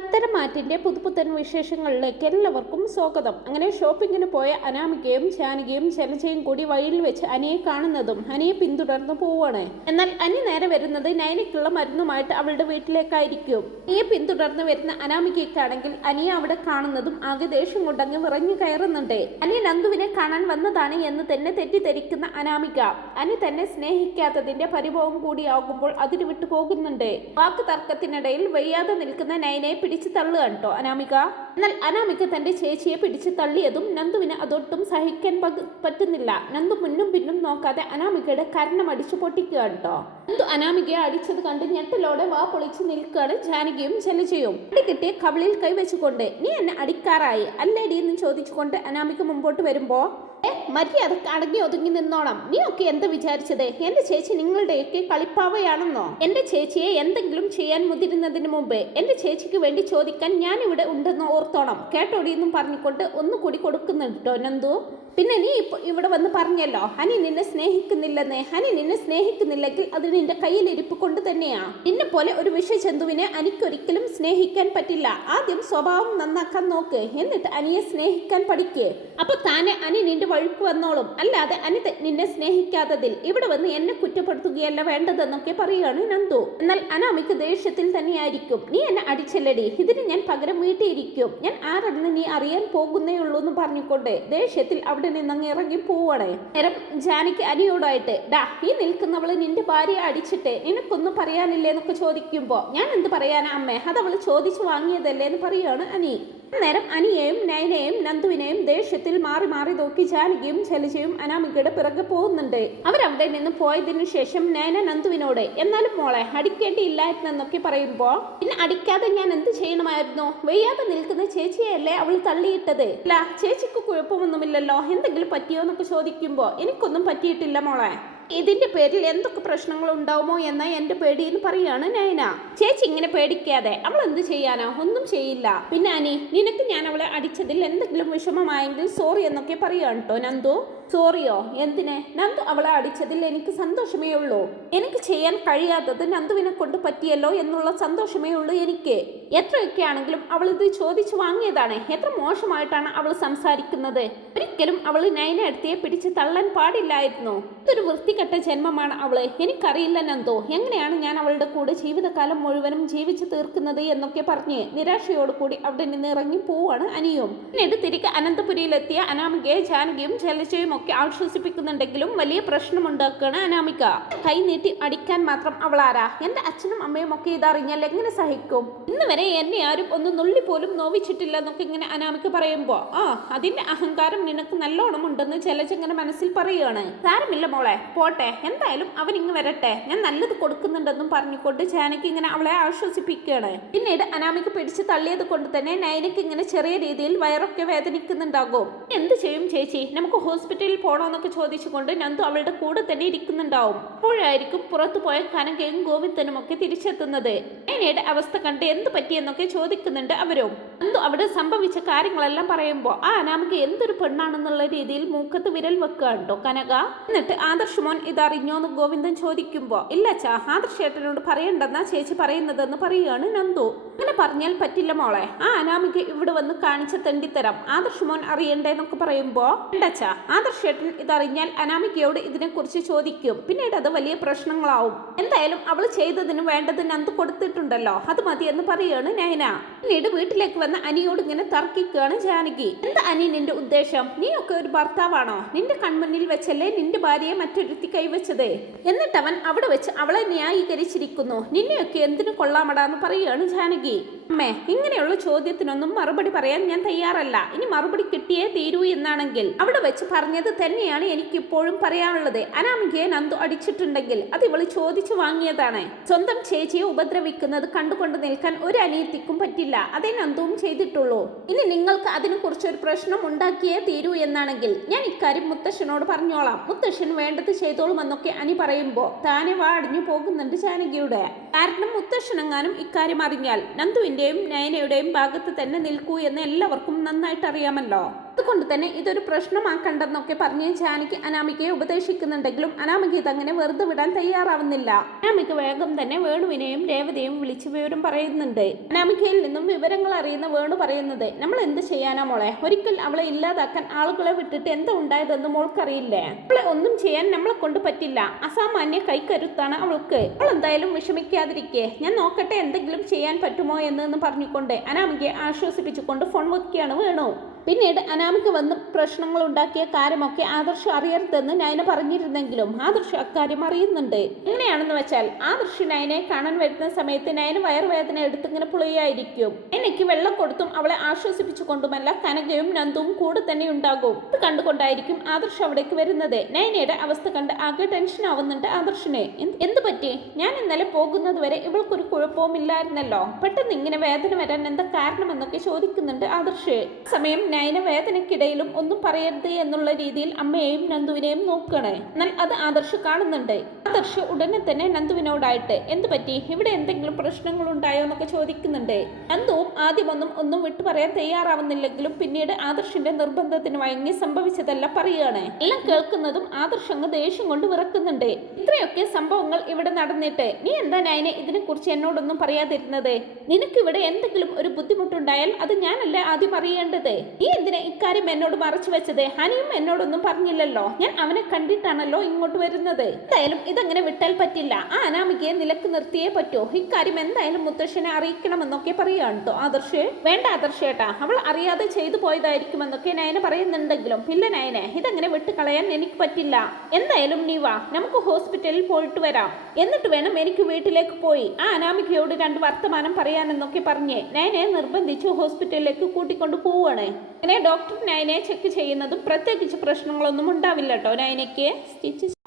പത്തരമാറ്റിന്റെ പുതുപുത്തൻ വിശേഷങ്ങളിലേക്ക് എല്ലാവർക്കും സ്വാഗതം. അങ്ങനെ ഷോപ്പിങ്ങിന് പോയ അനാമികയും ജാനകിയും ജലജയും കൂടി വഴിയിൽ വെച്ച് അനിയെ കാണുന്നതും അനിയെ പിന്തുടർന്നു പോവാണ്. എന്നാൽ അനി നേരെ വരുന്നത് നയനയ്ക്കുള്ള മരുന്നുമായിട്ട് അവളുടെ വീട്ടിലേക്കായിരിക്കും. അനിയെ പിന്തുടർന്ന് വരുന്ന അനാമികയ്ക്കാണെങ്കിൽ അനിയെ അവിടെ കാണുന്നതും ആകെ ദേഷ്യം കൊണ്ടങ്ങ് വിറഞ്ഞു കയറുന്നുണ്ട്. അനി നന്ദുവിനെ കാണാൻ വന്നതാണ് എന്ന് തന്നെ തെറ്റിദ്ധരിക്കുന്ന അനാമിക അനി തന്നെ സ്നേഹിക്കാത്തതിന്റെ പരിഭവം കൂടിയാകുമ്പോൾ അതിന് വിട്ടു പോകുന്നുണ്ട്. വാക്ക് തർക്കത്തിനിടയിൽ വയ്യാതെ നിൽക്കുന്ന നയനെ പിടിച്ചു തള്ളുക കേട്ടോ അനാമിക. എന്നാൽ അനാമിക തന്റെ ചേച്ചിയെ പിടിച്ചു തള്ളിയതും നന്ദുവിന് അതൊട്ടും സഹിക്കാൻ പറ്റുന്നില്ല. നന്ദു മുന്നും പിന്നും നോക്കാതെ അനാമികയുടെ കരണം അടിച്ചു പൊട്ടിക്കുക കേട്ടോ. നന്ദു അനാമികയെ അടിച്ചത് കണ്ട് ഞെട്ടലോടെ വാ പൊളിച്ചു നിൽക്കുകയാണ് ജാനകിയും ജലജയും. അടി കിട്ടിയ കവിളിൽ കൈവച്ചുകൊണ്ട് നീ എന്നെ അടിക്കാറായി അല്ലേടി എന്ന് ചോദിച്ചുകൊണ്ട് അനാമിക മുമ്പോട്ട് വരുമ്പോ മര്യാദക്ക് അടങ്ങി ഒതുങ്ങി നിന്നോണം. നീ ഒക്കെ എന്താ വിചാരിച്ചത്? എന്റെ ചേച്ചി നിങ്ങളുടെയൊക്കെ കളിപ്പാവയാണെന്നോ? എന്റെ ചേച്ചിയെ എന്തെങ്കിലും ചെയ്യാൻ മുതിരുന്നതിന് മുമ്പ് എന്റെ ചേച്ചിക്ക് വേണ്ടി ചോദിക്കാൻ ഞാൻ ഇവിടെ ഉണ്ടെന്ന് ഓർത്തോണം കേട്ടോടി എന്നും പറഞ്ഞുകൊണ്ട് ഒന്നുകൂടി കൊടുക്കുന്നുണ്ടോ നന്ദു. പിന്നെ നീ ഇവിടെ വന്ന് പറഞ്ഞല്ലോ ഹനി നിന്നെ സ്നേഹിക്കുന്നില്ലെന്ന്. ഹനി നിന്നെ സ്നേഹിക്കുന്നില്ലെങ്കിൽ അത് നിന്റെ കയ്യിലിരിപ്പ് കൊണ്ട് തന്നെയാ. നിന്നെ പോലെ ഒരു വിഷജന്തുവിനെ അനിക്കൊരിക്കലും സ്നേഹിക്കാൻ പറ്റില്ല. ആദ്യം സ്വഭാവം നന്നാക്കാൻ നോക്ക്, എന്നിട്ട് അനിയെ സ്നേഹിക്കാൻ പഠിക്ക്. അപ്പൊ താനെ അനി നിന്റെ വഴുക്ക് വന്നോളും. അല്ലാതെ അനി നിന്നെ സ്നേഹിക്കാത്തതിൽ ഇവിടെ വന്ന് എന്നെ കുറ്റപ്പെടുത്തുകയല്ല വേണ്ടതെന്നൊക്കെ പറയുകയാണ് നന്ദു. എന്നാൽ അനാമിക്ക് ദേഷ്യത്തിൽ തന്നെയായിരിക്കും. നീ എന്നെ അടിച്ചല്ലടി, ഇതിന് ഞാൻ പകരം വീട്ടിയിരിക്കും. ഞാൻ ആരാണെന്ന് നീ അറിയാൻ പോകുന്നേ ഉള്ളൂ എന്ന് പറഞ്ഞുകൊണ്ട് ദേഷ്യത്തിൽ അവിടെ നിന്നങ്ങ് ഇറങ്ങി പോവാണ്. നേരം ജാനകി അനിയോടായിട്ട് ഡാ ഈ നിൽക്കുന്നവള് നിന്റെ ഭാര്യയെ അടിച്ചിട്ട് നിനക്കൊന്നും പറയാനില്ലേ എന്നൊക്കെ ചോദിക്കുമ്പോ ഞാൻ എന്ത് പറയാനാ അമ്മേ, അതവള് ചോദിച്ചു വാങ്ങിയതല്ലേ എന്ന് പറയുകയാണ് അനി. നേരം അനിയെയും നയനയെയും നന്ദുവിനെയും ദേഷ്യത്തിൽ മാറി മാറി നോക്കി ജാനകിയും ജലജയും അനാമികയുടെ പിറകെ പോകുന്നുണ്ട്. അവരവിടെ നിന്ന് പോയതിനു ശേഷം നയന നന്ദുവിനോട് എന്നാലും മോളെ അടിക്കേണ്ടിയില്ലായിരുന്നെന്നൊക്കെ പറയുമ്പോ പിന്നെ അടിക്കാതെ ഞാൻ എന്ത് ചെയ്യണമായിരുന്നു? വെയ്യാതെ നിൽക്കുന്ന ചേച്ചിയല്ലേ അവൾ തള്ളിയിട്ടത്. അല്ല ചേച്ചിക്ക് കുഴപ്പമൊന്നുമില്ലല്ലോ, എന്തെങ്കിലും പറ്റിയോ എന്നൊക്കെ ചോദിക്കുമ്പോ എനിക്കൊന്നും പറ്റിയിട്ടില്ല മോളെ. ഇതിന്റെ പേരിൽ എന്തൊക്കെ പ്രശ്നങ്ങൾ ഉണ്ടാവുമോ എന്ന എന്റെ പേടിയെന്ന് പറയാണ് നയന. ചേച്ചി ഇങ്ങനെ പേടിക്കാതെ, അവൾ എന്ത് ചെയ്യാനാ? ഒന്നും ചെയ്യില്ല. പിന്നെ അനി നിനക്ക് ഞാൻ അവളെ അടിച്ചതിൽ എന്തെങ്കിലും വിഷമമായെങ്കിൽ സോറി എന്നൊക്കെ പറയാണ് കേട്ടോ നന്ദു. സോറിയോ? എന്തിനെ? നന്ദു അവളെ അടിച്ചതിൽ എനിക്ക് സന്തോഷമേ ഉള്ളൂ. എനിക്ക് ചെയ്യാൻ കഴിയാത്തത് നന്ദുവിനെ കൊണ്ട് പറ്റിയല്ലോ എന്നുള്ള സന്തോഷമേ ഉള്ളൂ എനിക്ക്. എത്രയൊക്കെ ആണെങ്കിലും അവൾ ഇത് ചോദിച്ചു വാങ്ങിയതാണ്. എത്ര മോശമായിട്ടാണ് അവൾ സംസാരിക്കുന്നത്. ഒരിക്കലും അവൾ നയന എടുത്തിയെ പിടിച്ച് തള്ളാൻ പാടില്ലായിരുന്നു. ഇതൊരു വൃത്തികെട്ട ജന്മമാണ് അവള്. എനിക്കറിയില്ല നന്ദു, എങ്ങനെയാണ് ഞാൻ അവളുടെ കൂടെ ജീവിതകാലം മുഴുവനും ജീവിച്ചു തീർക്കുന്നത് എന്നൊക്കെ പറഞ്ഞ് നിരാശയോട് കൂടി അവിടെ നിന്ന് ഇറങ്ങി പോവാണ് അനിയും. പിന്നീട് തിരികെ അനന്തപുരിയിലെത്തിയ അനാമികയെ ജാനകിയും ജലജയും ഒക്കെ ആശ്വസിപ്പിക്കുന്നുണ്ടെങ്കിലും വലിയ പ്രശ്നമുണ്ടാക്കുകയാണ് അനാമിക. കൈ നീട്ടി അടിക്കാൻ മാത്രം അവളാരാ? എന്റെ അച്ഛനും അമ്മയും ഒക്കെ ഇതറിഞ്ഞാൽ എങ്ങനെ സഹിക്കും? ഇന്ന് വരെ എന്നെ ആരും ഒന്ന് നുള്ളി പോലും നോവിച്ചിട്ടില്ല എന്നൊക്കെ ഇങ്ങനെ അനാമിക പറയുമ്പോ അതിന്റെ അഹങ്കാരം നിനക്ക് നല്ലോണം ഉണ്ടെന്ന് ജലജ ഇങ്ങനെ മനസ്സിൽ പറയുകയാണ്. സാരമില്ല മോളെ, പോട്ടെ, എന്തായാലും അവൻ ഇങ്ങ് വരട്ടെ, ഞാൻ നല്ലത് കൊടുക്കുന്നുണ്ടെന്നും പറഞ്ഞുകൊണ്ട് ജാനകി ഇങ്ങനെ അവളെ ആശ്വസിപ്പിക്കുകയാണ്. പിന്നീട് അനാമിക പിടിച്ച് തള്ളിയത് കൊണ്ട് തന്നെ നയനക്ക് ഇങ്ങനെ ചെറിയ രീതിയിൽ വയറൊക്കെ വേദനിക്കുന്നുണ്ടാകും. എന്ത് ചെയ്യും ചേച്ചി, നമുക്ക് ഹോസ്പിറ്റലിൽ പോണോന്നൊക്കെ ചോദിച്ചുകൊണ്ട് നന്ദു അവളുടെ കൂടെ തന്നെ ഇരിക്കുന്നുണ്ടാവും. അപ്പോഴായിരിക്കും പുറത്തു പോയ കനകയും ഗോവിന്ദനും ഒക്കെ തിരിച്ചെത്തുന്നത്. നയനയുടെ അവസ്ഥ കണ്ട് എന്ത് പറ്റിയെന്നൊക്കെ ചോദിക്കുന്നുണ്ട് അവരും. നന്ദു അവിടെ സംഭവിച്ച കാര്യങ്ങളെല്ലാം പറയുമ്പോ അനാമിക എന്തൊരു പെണ്ണാണെന്നുള്ള രീതിയിൽ മൂക്കത്ത് വിരൽ വെക്കുക കേട്ടോ കനക. എന്നിട്ട് ആദർശ് മോൻ ഇതറിഞ്ഞോന്ന് ഗോവിന്ദൻ ചോദിക്കുമ്പോ ഇല്ലച്ചാ, ആദർശ് ഏട്ടനോട് പറയണ്ടെന്നാ ചേച്ചി പറയുന്നതെന്ന് പറയുകയാണ് നന്ദു. അങ്ങനെ പറഞ്ഞാൽ പറ്റില്ല മോളെ, അനാമിക ഇവിടെ വന്ന് കാണിച്ച തെണ്ടിത്തരം ആദർശ് മോൻ അറിയണ്ടേന്നൊക്കെ പറയുമ്പോ ഉണ്ടച്ചാ, ആദർശ് ഏട്ടൻ ഇതറിഞ്ഞാൽ അനാമികയോട് ഇതിനെക്കുറിച്ച് ചോദിക്കും. പിന്നീട് അത് വലിയ പ്രശ്നങ്ങളാവും. എന്തായാലും അവൾ ചെയ്തതിന് വേണ്ടത് നന്ദു കൊടുത്തിട്ടുണ്ടല്ലോ, അത് മതി എന്ന് പറയുകയാണ് നയന. പിന്നീട് വീട്ടിലേക്ക് വന്ന അനിയോട് ഇങ്ങനെ തർക്കിക്കുകയാണ് ജാനകി. എന്താ അനി നിന്റെ ഉദ്ദേശം? നീ ഒക്കെ ഒരു ഭർത്താവാണോ? നിന്റെ കൺമുന്നിൽ വെച്ചല്ലേ നിന്റെ ഭാര്യയെ മറ്റൊരുത്തി കൈവച്ചത്. എന്നിട്ട് അവൻ അവിടെ വെച്ച് അവളെ ന്യായീകരിച്ചിരിക്കുന്നു. നിന്നെയൊക്കെ എന്തിനു കൊള്ളാമടാന്ന് പറയുകയാണ് ജാനകി. അമ്മേ, ഇങ്ങനെയുള്ള ചോദ്യത്തിനൊന്നും മറുപടി പറയാൻ ഞാൻ തയ്യാറല്ല. ഇനി മറുപടി കിട്ടിയേ തീരൂ എന്നാണെങ്കിൽ അവിടെ വെച്ച് പറഞ്ഞത് തന്നെയാണ് എനിക്കിപ്പോഴും പറയാനുള്ളത്. അനാമികയെ നന്ദു അടിച്ചിട്ടുണ്ടെങ്കിൽ അത് ഇവള് ചോദിച്ചു വാങ്ങിയതാണ്. സ്വന്തം ചേച്ചിയെ ഉപദ്രവിക്കുന്നത് കണ്ടുകൊണ്ട് നിൽക്കാൻ ഒരു അനിയത്തിക്കും പറ്റില്ല. അതേ നന്ദുവും ചെയ്തിട്ടുള്ളൂ. ഇനി നിങ്ങൾക്ക് അതിനെക്കുറിച്ച് ഒരു പ്രശ്നം ഉണ്ടാക്കിയേ തീരൂ എന്നാണെങ്കിൽ ഞാൻ ഇക്കാര്യം മുത്തശ്ശനോട് പറഞ്ഞോളാം. മുത്തശ്ശൻ വേണ്ടത് ചെയ്തോളുമെന്നൊക്കെ അനി പറയുമ്പോ താനെ വാടിഞ്ഞു പോകുന്നുണ്ട് ജാനകിയുടെ. കാരണം മുത്തശ്ശനെങ്ങാനും ഇക്കാര്യം അറിഞ്ഞാൽ നന്ദുവിന്റെയും നയനയുടെയും ഭാഗത്ത് തന്നെ നിൽക്കൂ എന്ന് എല്ലാവർക്കും നന്നായിട്ട് അറിയാമല്ലോ. അതുകൊണ്ട് തന്നെ ഇതൊരു പ്രശ്നമാക്കണ്ടെന്നൊക്കെ പറഞ്ഞ് ജാനകി അനാമികയെ ഉപദേശിക്കുന്നുണ്ടെങ്കിലും അനാമിക ഇതങ്ങനെ വെറുതെ വിടാൻ തയ്യാറാവുന്നില്ല. അനാമിക വേഗം തന്നെ വേണുവിനെയും രേവതിയെയും വിളിച്ച് വിവരം പറയുന്നുണ്ട്. അനാമികയിൽ നിന്നും വിവരങ്ങൾ അറിയുന്ന വേണു പറയുന്നത്, നമ്മൾ എന്ത് ചെയ്യാനാ മോളെ, ഒരിക്കൽ അവളെ ഇല്ലാതാക്കാൻ ആളുകളെ വിട്ടിട്ട് എന്താ ഉണ്ടായതെന്ന് മോൾക്കറിയില്ലേ? അവളെ ഒന്നും ചെയ്യാൻ നമ്മളെ കൊണ്ട് പറ്റില്ല. അസാമാന്യ കൈക്കരുത്താണ് അവൾക്ക്. അവൾ എന്തായാലും വിഷമിക്കാതിരിക്കെ, ഞാൻ നോക്കട്ടെ എന്തെങ്കിലും ചെയ്യാൻ പറ്റുമോ എന്ന് പറഞ്ഞുകൊണ്ട് അനാമികയെ ആശ്വസിപ്പിച്ചുകൊണ്ട് ഫോൺ വെക്കുകയാണ് വേണു. പിന്നീട് അനാമിക വന്ന് പ്രശ്നങ്ങൾ ഉണ്ടാക്കിയ കാര്യമൊക്കെ ആദർശ് അറിയരുതെന്ന് നയന പറഞ്ഞിരുന്നെങ്കിലും ആദർശ് അക്കാര്യം അറിയുന്നുണ്ട്. എങ്ങനെയാണെന്ന് വെച്ചാൽ ആദർശ് നയനെ കാണാൻ വരുന്ന സമയത്ത് നയന വയറുവേദന എടുത്തിങ്ങനെ പുളിയായിരിക്കും. നയനയ്ക്ക് വെള്ളം കൊടുത്തും അവളെ ആശ്വസിപ്പിച്ചുകൊണ്ടുമല്ല കനകയും നന്ദുവും കൂടെ തന്നെ ഉണ്ടാകും. ഇത് കണ്ടുകൊണ്ടായിരിക്കും ആദർശ് അവിടേക്ക് വരുന്നത്. നയനയുടെ അവസ്ഥ കണ്ട് ആകെ ടെൻഷൻ ആവുന്നുണ്ട് ആദർശിന്. എന്ത് പറ്റി? ഞാൻ ഇന്നലെ പോകുന്നത് വരെ ഇവൾക്കൊരു കുഴപ്പവും ഇല്ലായിരുന്നല്ലോ, പെട്ടെന്ന് ഇങ്ങനെ വേദന വരാൻ എന്താ കാരണമെന്നൊക്കെ ചോദിക്കുന്നുണ്ട് ആദർശ്. സമയം നയന വേദനയ്ക്കിടയിലും ഒന്നും പറയരുത് എന്നുള്ള രീതിയിൽ അമ്മയെയും നന്ദുവിനെയും നോക്കണേ. എന്നാൽ അത് ആദർശ് കാണുന്നുണ്ട്. ആദർശ് ഉടനെ തന്നെ നന്ദുവിനോടായിട്ട് എന്ത് പറ്റി, ഇവിടെ എന്തെങ്കിലും പ്രശ്നങ്ങൾ ഉണ്ടായോ എന്നൊക്കെ ചോദിക്കുന്നുണ്ട്. നന്ദുവും ഒന്നും വിട്ടു പറയാൻ തയ്യാറാവുന്നില്ലെങ്കിലും പിന്നീട് ആദർശിന്റെ നിർബന്ധത്തിന് വഴങ്ങി സംഭവിച്ചതല്ല പറയുകയാണ്. എല്ലാം കേൾക്കുന്നതും ആദർശ് അങ്ങ് ദേഷ്യം കൊണ്ട് വിറക്കുന്നുണ്ട്. ഇത്രയൊക്കെ സംഭവങ്ങൾ ഇവിടെ നടന്നിട്ട് നീ എന്താ നയനെ ഇതിനെ കുറിച്ച് എന്നോടൊന്നും പറയാതിരുന്നത്? നിനക്കിവിടെ എന്തെങ്കിലും ഒരു ബുദ്ധിമുട്ടുണ്ടായാൽ അത് ഞാനല്ലേ ആദ്യം അറിയേണ്ടത്? നീ എന്തിനാ ഇക്കാര്യം എന്നോട് മറച്ചു വെച്ചത്? ഹനിയും എന്നോടൊന്നും പറഞ്ഞില്ലല്ലോ. ഞാൻ അവനെ കണ്ടിട്ടാണല്ലോ ഇങ്ങോട്ട് വരുന്നത്. എന്തായാലും ഇതങ്ങനെ വിട്ടാൽ പറ്റില്ല. ആ അനാമികയെ നിലക്ക് നിർത്തിയേ പറ്റൂ. ഇക്കാര്യം എന്തായാലും മുത്തശ്ശനെ അറിയിക്കണമെന്നൊക്കെ പറയുകയാണ് കേട്ടോ ആദർശ്. വേണ്ട ആദർശേട്ടാ, അവൾ അറിയാതെ ചെയ്തു പോയതായിരിക്കുമെന്നൊക്കെ നയന പറയുന്നുണ്ടെങ്കിലും ഇല്ല നയനെ, ഇതങ്ങനെ വിട്ടുകളയാൻ എനിക്ക് പറ്റില്ല. എന്തായാലും നീ വാ, നമുക്ക് ഹോസ്പിറ്റലിൽ പോയിട്ട് വരാം. എന്നിട്ട് വേണം എനിക്ക് വീട്ടിലേക്ക് പോയി ആ അനാമികയോട് 2 വർത്തമാനം പറയാനെന്നൊക്കെ പറഞ്ഞ് നയനെ നിർബന്ധിച്ച് ഹോസ്പിറ്റലിലേക്ക് കൂട്ടിക്കൊണ്ടു പോവുകയാണ്. അങ്ങനെ ഡോക്ടർ നയനെ ചെക്ക് ചെയ്യുന്നതും പ്രത്യേകിച്ച് പ്രശ്നങ്ങളൊന്നും ഉണ്ടാവില്ല കേട്ടോ. നയനയ്ക്ക്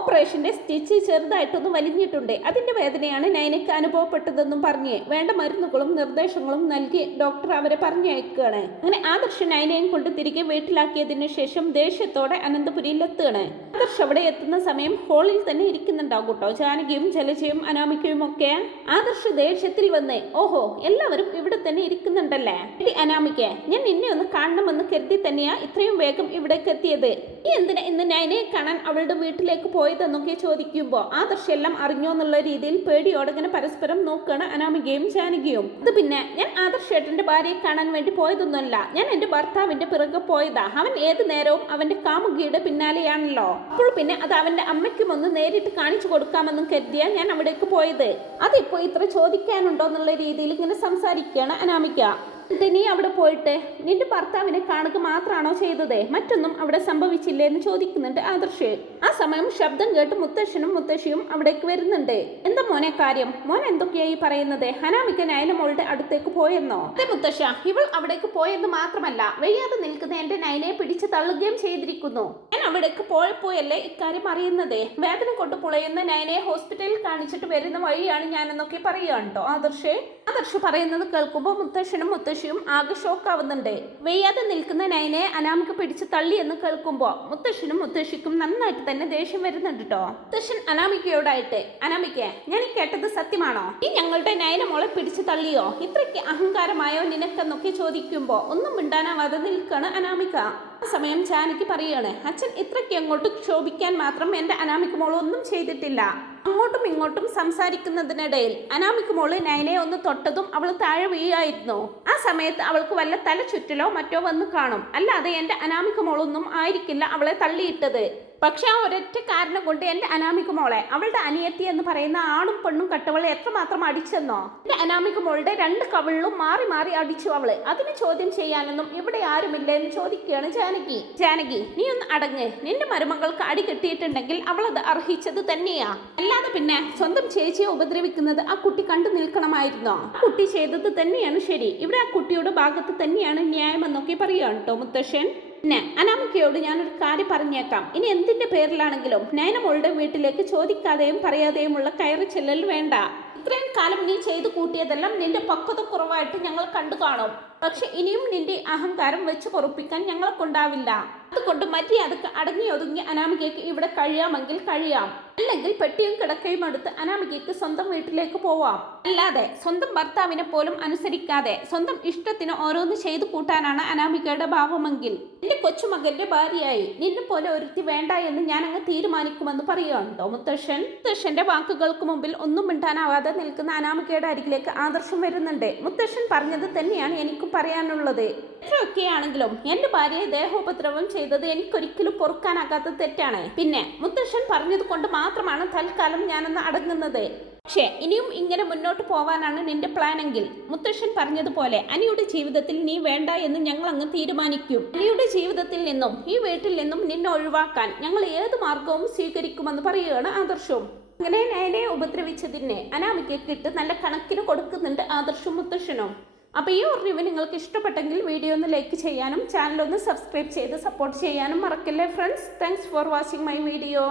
ഓപ്പറേഷന്റെ സ്റ്റിച്ച് ചെറുതായിട്ടൊന്ന് വലിഞ്ഞിട്ടുണ്ട്. അതിന്റെ വേദനയാണ് നയനയ്ക്ക് അനുഭവപ്പെട്ടതെന്നും പറഞ്ഞ് വേണ്ട മരുന്നുകളും നിർദ്ദേശങ്ങളും നൽകി ഡോക്ടർ അവരെ പറഞ്ഞയക്കുകയാണ്. അങ്ങനെ ആദർശ് നയനയും കൊണ്ട് തിരികെ വീട്ടിലാക്കിയതിനു ശേഷം ദേഷ്യത്തോടെ അനന്തപുരിയിൽ എത്തുകയാണ്. ആദർശ് അവിടെ എത്തുന്ന സമയം ഹാളിൽ തന്നെ ഇരിക്കുന്നുണ്ടാവും കേട്ടോ ജാനകിയും ജലജയും അനാമികയും ഒക്കെ. ആദർശ് ദേഷ്യത്തിൽ വന്ന്, ഓഹോ എല്ലാവരും ഇവിടെ തന്നെ ഇരിക്കുന്നുണ്ടല്ലേ? അനാമിക, ഞാൻ നിന്നെ ഒന്ന് കാണണമെന്ന് കരുതി തന്നെയാ ഇത്രയും വേഗം ഇവിടേക്ക് എത്തിയത്. നീ എന്തിനാ ഇന്ന് നയനയെ കാണാൻ അവളുടെ വീട്ടിലേക്ക് പോയതെന്നൊക്കെ ചോദിക്കുമ്പോൾ ആദർശ് എല്ലാം അറിഞ്ഞോ എന്നുള്ള രീതിയിൽ പേടിയോടെ ഇങ്ങനെ പരസ്പരം നോക്കുകയാണ് അനാമികയും ജാനകിയും. അത് പിന്നെ ഞാൻ ആദർശേട്ടന്റെ ഭാര്യയെ കാണാൻ വേണ്ടി പോയതൊന്നുമല്ല, ഞാൻ എന്റെ ഭർത്താവിന്റെ പിറകെ പോയതാ. അവൻ ഏത് നേരവും അവന്റെ കാമുകിയുടെ പിന്നാലെയാണല്ലോ. അപ്പോൾ പിന്നെ അത് അവന്റെ അമ്മയ്ക്കും ഒന്ന് നേരിട്ട് കാണിച്ചു കൊടുക്കാമെന്നും കരുതിയാ ഞാൻ അവിടേക്ക് പോയത്. അതിപ്പോ ഇത്ര ചോദിക്കാനുണ്ടോ എന്നുള്ള രീതിയിൽ ഇങ്ങനെ സംസാരിക്കുകയാണ് അനാമിക. നീ അവിടെ പോയിട്ട് നിന്റെ ഭർത്താവിനെ കാണുക മാത്രമാണോ ചെയ്തത്? മറ്റൊന്നും അവിടെ സംഭവിച്ചില്ലേ എന്ന് ചോദിക്കുന്നുണ്ട് ആദർശ്. ആ സമയം ശബ്ദം കേട്ട് മുത്തശ്ശനും മുത്തശ്ശിയും അവിടേക്ക് വരുന്നുണ്ട്. എന്താ മോനെ കാര്യം? മോൻ എന്തൊക്കെയായി പറയുന്നത്? അനാമിക നയന മോളുടെ അടുത്തേക്ക് പോയെന്നോ? അതെ മുത്തശ്ശ, ഇവൾ അവിടേക്ക് പോയെന്ന് മാത്രമല്ല വയ്യാതെ നിൽക്കുന്ന എന്റെ നയനയെ പിടിച്ച് തള്ളുകയും ചെയ്തിരിക്കുന്നു. ഞാൻ അവിടേക്ക് പോയപ്പോയല്ലേ ഇക്കാര്യം അറിയുന്നത്. വേദന കൊണ്ട് പുളയുന്ന നയനയെ ഹോസ്പിറ്റലിൽ കാണിച്ചിട്ട് വരുന്ന വഴിയാണ് ഞാനെന്നൊക്കെ പറയുകയാണ് കേട്ടോ ആദർശ്. ആദർശ് പറയുന്നത് കേൾക്കുമ്പോൾ മുത്തശ്ശനും മുത്തശ്ശിയും ആകെ ഷോക്കാവുന്നുണ്ട്. വെയ്യാതെ നിൽക്കുന്ന നയനെ അനാമിക പിടിച്ച് തള്ളി എന്ന് കേൾക്കുമ്പോൾ മുത്തശ്ശനും മുത്തശ്ശിക്കും നന്നായിട്ട് തന്നെ ദേഷ്യം വരുന്നുണ്ട് കേട്ടോ. മുത്തശ്ശൻ അനാമികയോടായിട്ട്, അനാമിക, ഞാൻ ഈ കേട്ടത് സത്യമാണോ? ഈ ഞങ്ങളുടെ നയന മോളെ പിടിച്ച് തള്ളിയോ? ഇത്രയ്ക്ക് അഹങ്കാരമായോ നിനക്കെന്നൊക്കെ ചോദിക്കുമ്പോൾ ഒന്നും മിണ്ടാനാവാതെ നിൽക്കാണ് അനാമിക. ആ സമയം ജാനകി പറയാണ്, അച്ഛൻ ഇത്രയ്ക്ക് അങ്ങോട്ട് ക്ഷോഭിക്കാൻ മാത്രം എന്റെ അനാമിക മോൾ ഒന്നും ചെയ്തിട്ടില്ല. അങ്ങോട്ടും ഇങ്ങോട്ടും സംസാരിക്കുന്നതിനിടയിൽ അനാമിക മോള് നയനെ ഒന്ന് തൊട്ടതും അവൾ താഴെ വീഴായിരുന്നു. ആ സമയത്ത് അവൾക്ക് വല്ല തലചുറ്റലോ മറ്റോ വന്ന് കാണും. അല്ലാതെ എന്റെ അനാമിക മോളൊന്നും ആയിരിക്കില്ല അവളെ തള്ളിയിട്ടത്. പക്ഷെ ആ ഒരൊറ്റ കാരണം കൊണ്ട് എന്റെ അനാമിക മോളെ, അവളുടെ അനിയത്തി എന്ന് പറയുന്ന ആണും പെണ്ണും കട്ടവളെ എത്രമാത്രം അടിച്ചെന്നോ? എന്റെ അനാമിക മോളുടെ 2 കവിളിലും മാറി മാറി അടിച്ചു അവള്. അതിന് ചോദ്യം ചെയ്യാനൊന്നും ഇവിടെ ആരുമില്ല എന്ന് ചോദിക്കുകയാണ് ജാനകി. ജാനകി, നീ ഒന്ന് അടങ്ങ്. നിന്റെ മരുമകൾക്ക് അടി കിട്ടിയിട്ടുണ്ടെങ്കിൽ അവൾ അത് അർഹിച്ചത് തന്നെയാ. അല്ലാതെ പിന്നെ സ്വന്തം ചേച്ചിയെ ഉപദ്രവിക്കുന്നത് ആ കുട്ടി കണ്ടു നിൽക്കണമായിരുന്നോ? ആ കുട്ടി ചെയ്തത് തന്നെയാണ് ശരി. ഇവിടെ ആ കുട്ടിയുടെ ഭാഗത്ത് തന്നെയാണ് ന്യായമെന്നൊക്കെ പറയുകയാണ് കേട്ടോ മുത്തശ്ശൻ. പിന്നെ അനാമികയോട് ഞാനൊരു കാര്യം പറഞ്ഞേക്കാം. ഇനി എന്തിന്റെ പേരിലാണെങ്കിലും നയന മോളുടെ വീട്ടിലേക്ക് ചോദിക്കാതെയും പറയാതെയുമുള്ള കയറി ചെല്ലൽ വേണ്ട. ഇത്രയും കാലം നീ ചെയ്തു കൂട്ടിയതെല്ലാം നിന്റെ പക്വത കുറവായിട്ട് ഞങ്ങൾ കണ്ടു കാണും. പക്ഷെ ഇനിയും നിന്റെ അഹങ്കാരം വെച്ച് പൊറുപ്പിക്കാൻ ഞങ്ങളെ കൊണ്ടാവില്ല. അതുകൊണ്ട് മര്യാദക്ക് അടങ്ങി ഒതുങ്ങി അനാമികയ്ക്ക് ഇവിടെ കഴിയാമെങ്കിൽ കഴിയാം, അല്ലെങ്കിൽ പെട്ടിയും കിടക്കയും എടുത്ത് അനാമികയ്ക്ക് സ്വന്തം വീട്ടിലേക്ക് പോവാം. അല്ലാതെ സ്വന്തം ഭർത്താവിനെ പോലും അനുസരിക്കാതെ സ്വന്തം ഇഷ്ടത്തിന് ഓരോന്ന് ചെയ്തു കൂട്ടാനാണ് അനാമികയുടെ ഭാവമെങ്കിൽ എന്റെ കൊച്ചുമകന്റെ ഭാര്യയായി നിന്നെ പോലെ ഒരുത്തി വേണ്ട എന്ന് ഞാൻ അങ്ങ് തീരുമാനിക്കുമെന്ന് പറയുകയുണ്ടോ മുത്തശ്ശൻ? മുത്തശ്ശന്റെ വാക്കുകൾക്ക് മുമ്പിൽ ഒന്നും മിണ്ടാനാവാതെ നിൽക്കുന്ന അനാമികയുടെ അരികിലേക്ക് ആദർശം വരുന്നുണ്ട്. മുത്തശ്ശൻ പറഞ്ഞത് തന്നെയാണ് എനിക്കും പറയാനുള്ളത്. എത്രയൊക്കെയാണെങ്കിലും എന്റെ ഭാര്യയെ ദേഹോപദ്രവം ചെയ്തത് എനിക്കൊരിക്കലും പൊറുക്കാനാകാത്ത തെറ്റാണ്. പിന്നെ മുത്തശ്ശൻ പറഞ്ഞത് കൊണ്ട് മാത്രമാണ് തൽക്കാലം ഞാനൊന്ന് അടങ്ങുന്നത്. പക്ഷേ ഇനിയും ഇങ്ങനെ മുന്നോട്ട് പോവാനാണ് നിന്റെ പ്ലാനെങ്കിൽ മുത്തശ്ശൻ പറഞ്ഞതുപോലെ അനിയുടെ ജീവിതത്തിൽ നീ വേണ്ട എന്ന് ഞങ്ങൾ അങ്ങ് തീരുമാനിക്കും. അനിയുടെ ജീവിതത്തിൽ നിന്നും ഈ വീട്ടിൽ നിന്നും നിന്നെ ഒഴിവാക്കാൻ ഞങ്ങൾ ഏത് മാർഗവും സ്വീകരിക്കുമെന്ന് പറയുകയാണ് ആദർശവും. അങ്ങനെ നയനെ ഉപദ്രവിച്ചതിനെ അനാമികയ്ക്ക് ഇട്ട് നല്ല കണക്കിന് കൊടുക്കുന്നുണ്ട് ആദർശവും മുത്തശ്ശനും. അപ്പോൾ ഈ ഒരു റിവ്യൂ നിങ്ങൾക്ക് ഇഷ്ടപ്പെട്ടെങ്കിൽ വീഡിയോ ഒന്ന് ലൈക്ക് ചെയ്യാനും ചാനൽ ഒന്ന് സബ്സ്ക്രൈബ് ചെയ്ത് സപ്പോർട്ട് ചെയ്യാനും മറക്കല്ലേ friends. Thanks for watching my video.